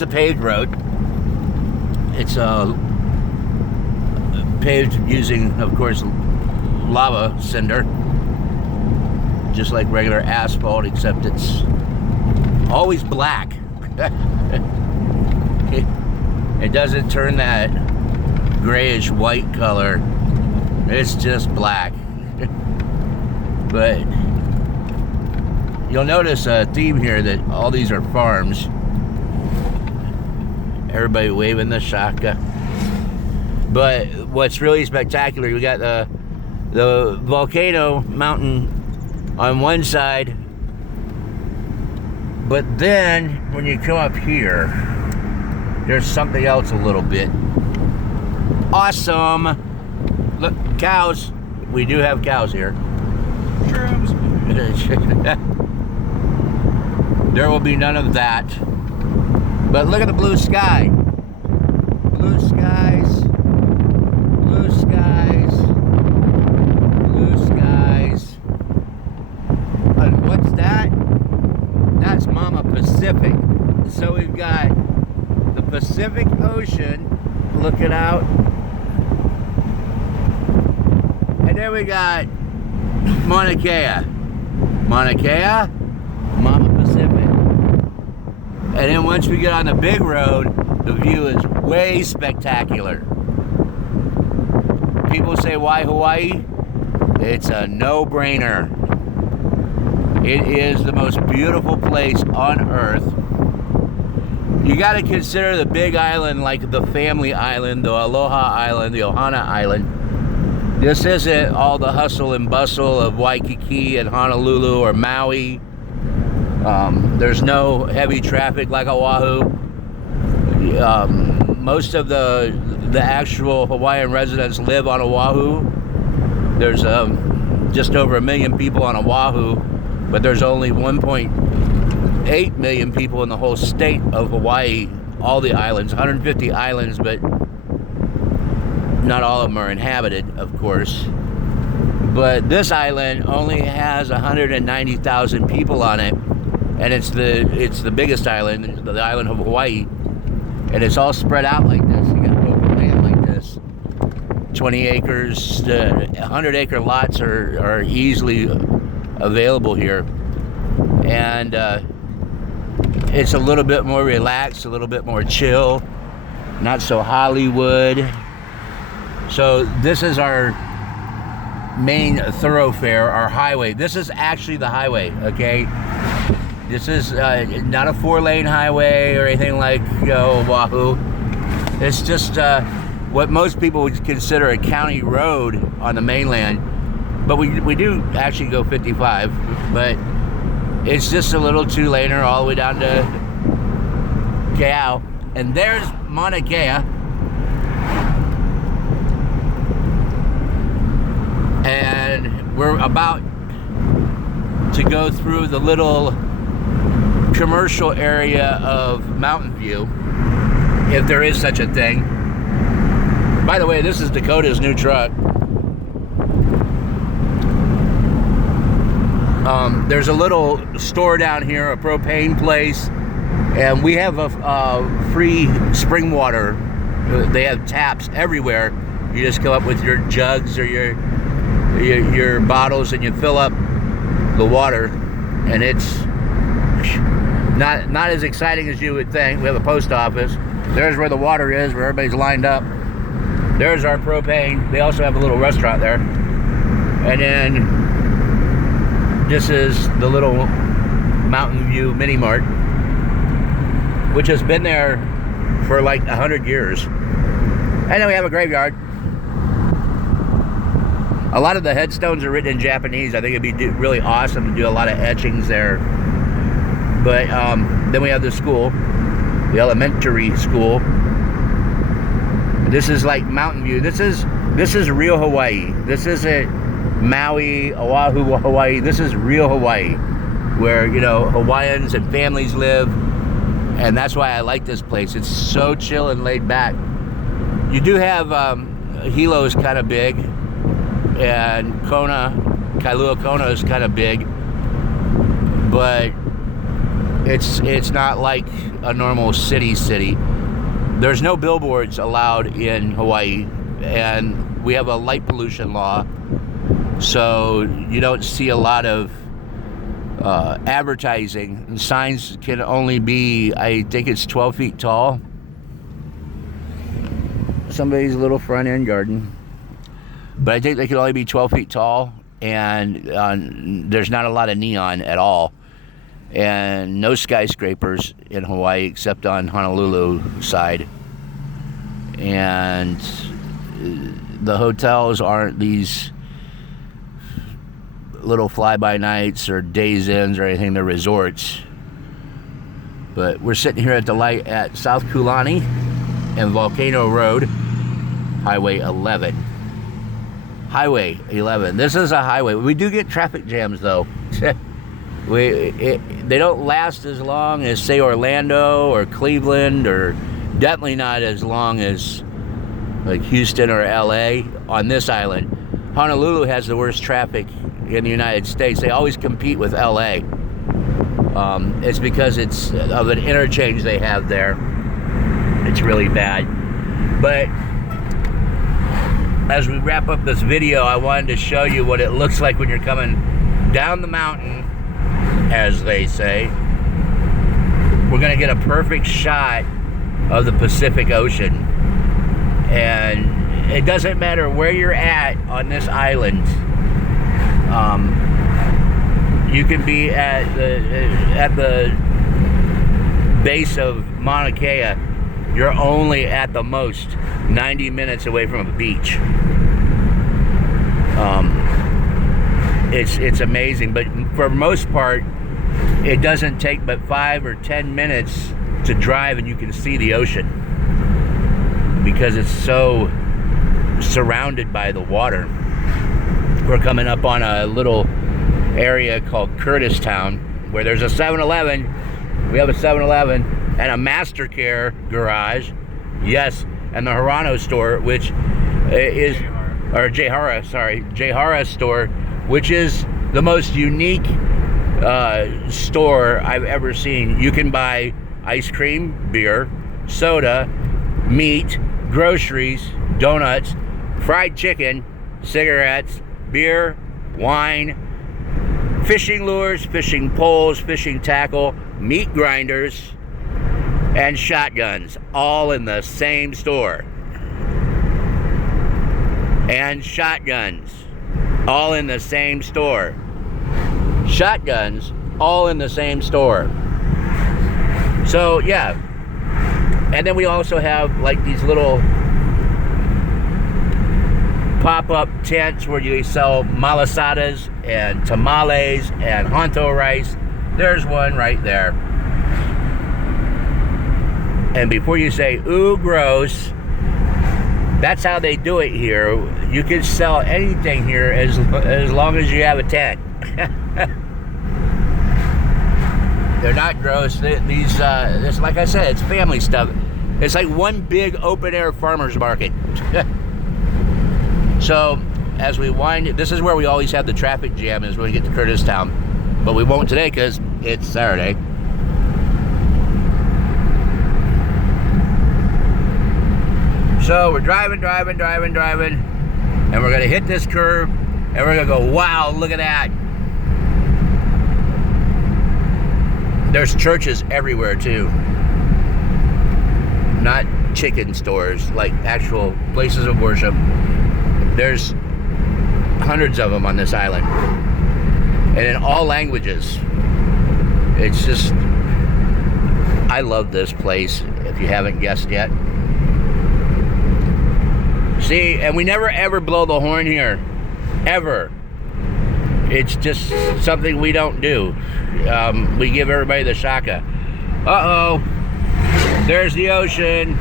It's a paved road. It's paved using, of course, lava cinder, just like regular asphalt, except it's always black. It doesn't turn that grayish white color. It's just black. But you'll notice a theme here that all these are farms. Everybody waving the shaka. But what's really spectacular, we got the volcano mountain on one side, but then when you come up here, there's something else a little bit awesome. Look, cows. We do have cows here. Shrooms. There will be none of that. But look at the blue sky. Blue skies. Blue skies. Blue skies. And what's that? That's Mama Pacific. So we've got the Pacific Ocean looking out. And then we got Mauna Kea. Mauna Kea, Mama Pacific. And then once we get on the big road, the view is way spectacular. People say, why Hawaii? It's a no-brainer. It is the most beautiful place on earth. You got to consider the big island like the family island, the Aloha Island, the Ohana Island. This isn't all the hustle and bustle of Waikiki and Honolulu or Maui. There's no heavy traffic like Oahu. Most of the actual Hawaiian residents live on Oahu. There's just over 1 million people on Oahu, but there's only 1.8 million people in the whole state of Hawaii, all the islands, 150 islands, but not all of them are inhabited, of course. But this island only has 190,000 people on it, and it's the biggest island, the island of Hawaii, and it's all spread out like this. You got open land like this. 20 acres, 100-acre lots are easily available here, and it's a little bit more relaxed, a little bit more chill, not so Hollywood. So this is our main thoroughfare, our highway. This is actually the highway, okay? This is not a 4-lane highway or anything like Oahu. It's just what most people would consider a county road on the mainland. But we do actually go 55, but it's just a little 2-laner all the way down to Kau. And there's Mauna Kea. And we're about to go through the little commercial area of Mountain View, if there is such a thing. By the way, this is Dakota's new truck. There's a little store down here, a propane place, and we have a free spring water. They have taps everywhere. You just come up with your jugs or your bottles and you fill up the water, and it's not as exciting as you would think. We have a post office. There's where the water is, where everybody's lined up. There's our propane. They also have a little restaurant there. And then this is the little Mountain View Mini Mart, which has been there for like 100 years. And then we have a graveyard. A lot of the headstones are written in Japanese. I think it'd be really awesome to do a lot of etchings there. But then we have the school, the elementary school. This is like Mountain View. This is real Hawaii. This isn't Maui, Oahu, Hawaii. This is real Hawaii, where, you know, Hawaiians and families live. And that's why I like this place. It's so chill and laid back. You do have Hilo is kind of big, and Kona, Kailua Kona is kind of big, but It's not like a normal city. There's no billboards allowed in Hawaii, and we have a light pollution law, so you don't see a lot of advertising. And signs can only be, I think it's 12 feet tall. Somebody's little front end garden. But I think they can only be 12 feet tall, and there's not a lot of neon at all. And no skyscrapers in Hawaii except on Honolulu side. And the hotels aren't these little fly-by-nights or days inns or anything. They're resorts. But we're sitting here at the light at South Kulani and Volcano Road, Highway 11. Highway 11. This is a highway. We do get traffic jams though. They don't last as long as, say, Orlando or Cleveland, or definitely not as long as like Houston or LA on this island. Honolulu has the worst traffic in the United States. They always compete with LA. It's because it's of an interchange they have there. It's really bad. But as we wrap up this video, I wanted to show you what it looks like when you're coming down the mountain, as they say. We're gonna get a perfect shot of the Pacific Ocean. And it doesn't matter where you're at on this island. You can be at the base of Mauna Kea. You're only at the most 90 minutes away from a beach. It's amazing, but for most part, it doesn't take but 5 or 10 minutes to drive and you can see the ocean, because it's so surrounded by the water. We're coming up on a little area called Curtis Town, where there's a 7-Eleven. We have a 7-Eleven and a Mastercare garage. Yes, and the Hirano store, which is, or Jehara store, which is the most unique store I've ever seen. You can buy ice cream, beer, soda, meat, groceries, donuts, fried chicken, cigarettes, beer, wine, fishing lures, fishing poles, fishing tackle, meat grinders, and shotguns, all in the same store. And shotguns, all in the same store. Shotguns, all in the same store. So, yeah. And then we also have like these little pop-up tents where you sell malasadas and tamales and honto rice. There's one right there. And before you say, ooh, gross, that's how they do it here. You can sell anything here as long as you have a tent. They're not gross. This, like I said, it's family stuff. It's like one big open-air farmer's market. So, as we wind, this is where we always have the traffic jam, is when we get to Curtis Town. But we won't today because it's Saturday. So we're driving, and we're gonna hit this curve, and we're gonna go, wow, look at that. There's churches everywhere too. Not chicken stores, like actual places of worship. There's hundreds of them on this island, and in all languages. It's just, I love this place, if you haven't guessed yet. See, and we never ever blow the horn here, ever. It's just something we don't do. We give everybody the shaka. Uh-oh, there's the ocean.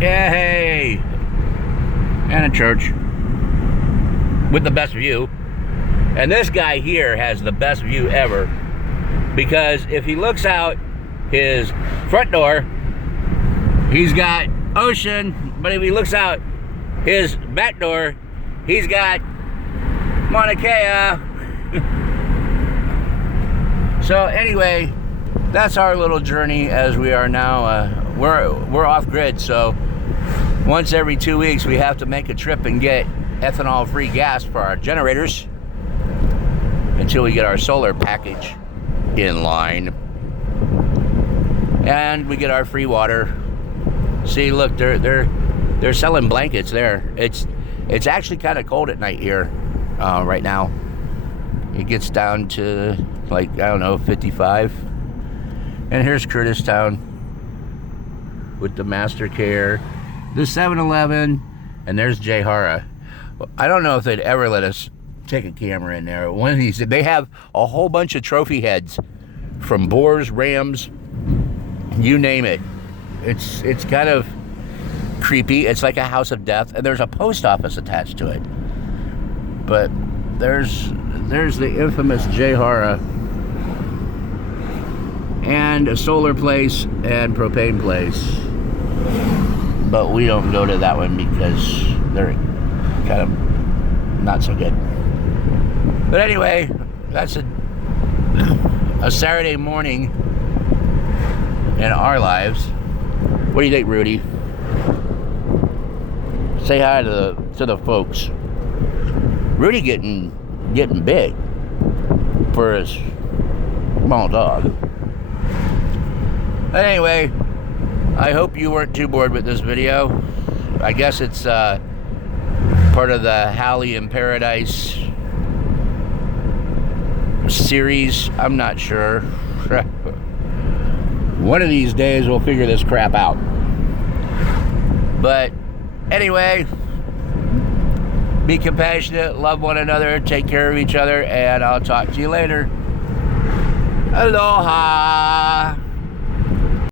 Yay! And a church with the best view. And this guy here has the best view ever, because if he looks out his front door, he's got ocean, but if he looks out his back door, he's got Mauna Kea. So anyway, that's our little journey as we are now. We're off grid, so once every 2 weeks we have to make a trip and get ethanol-free gas for our generators until we get our solar package in line, and we get our free water. See, look, they're selling blankets there. It's actually kind of cold at night here right now. It gets down to, like, I don't know, 55. And here's Curtistown with the Master Care, the 7-Eleven, and there's Jay Hara. I don't know if they'd ever let us take a camera in there. One of these, they have a whole bunch of trophy heads from Boers, Rams, you name it. It's kind of creepy. It's like a house of death, and there's a post office attached to it. But there's the infamous Jay Hara, and a solar place and propane place. But we don't go to that one because they're kind of not so good. But anyway, that's a Saturday morning in our lives. What do you think, Rudy? Say hi to the folks. Rudy getting big for his small dog. But anyway, I hope you weren't too bored with this video. I guess it's part of the Hallie in Paradise series. I'm not sure. One of these days we'll figure this crap out. But anyway, be compassionate, love one another, take care of each other, and I'll talk to you later. Aloha!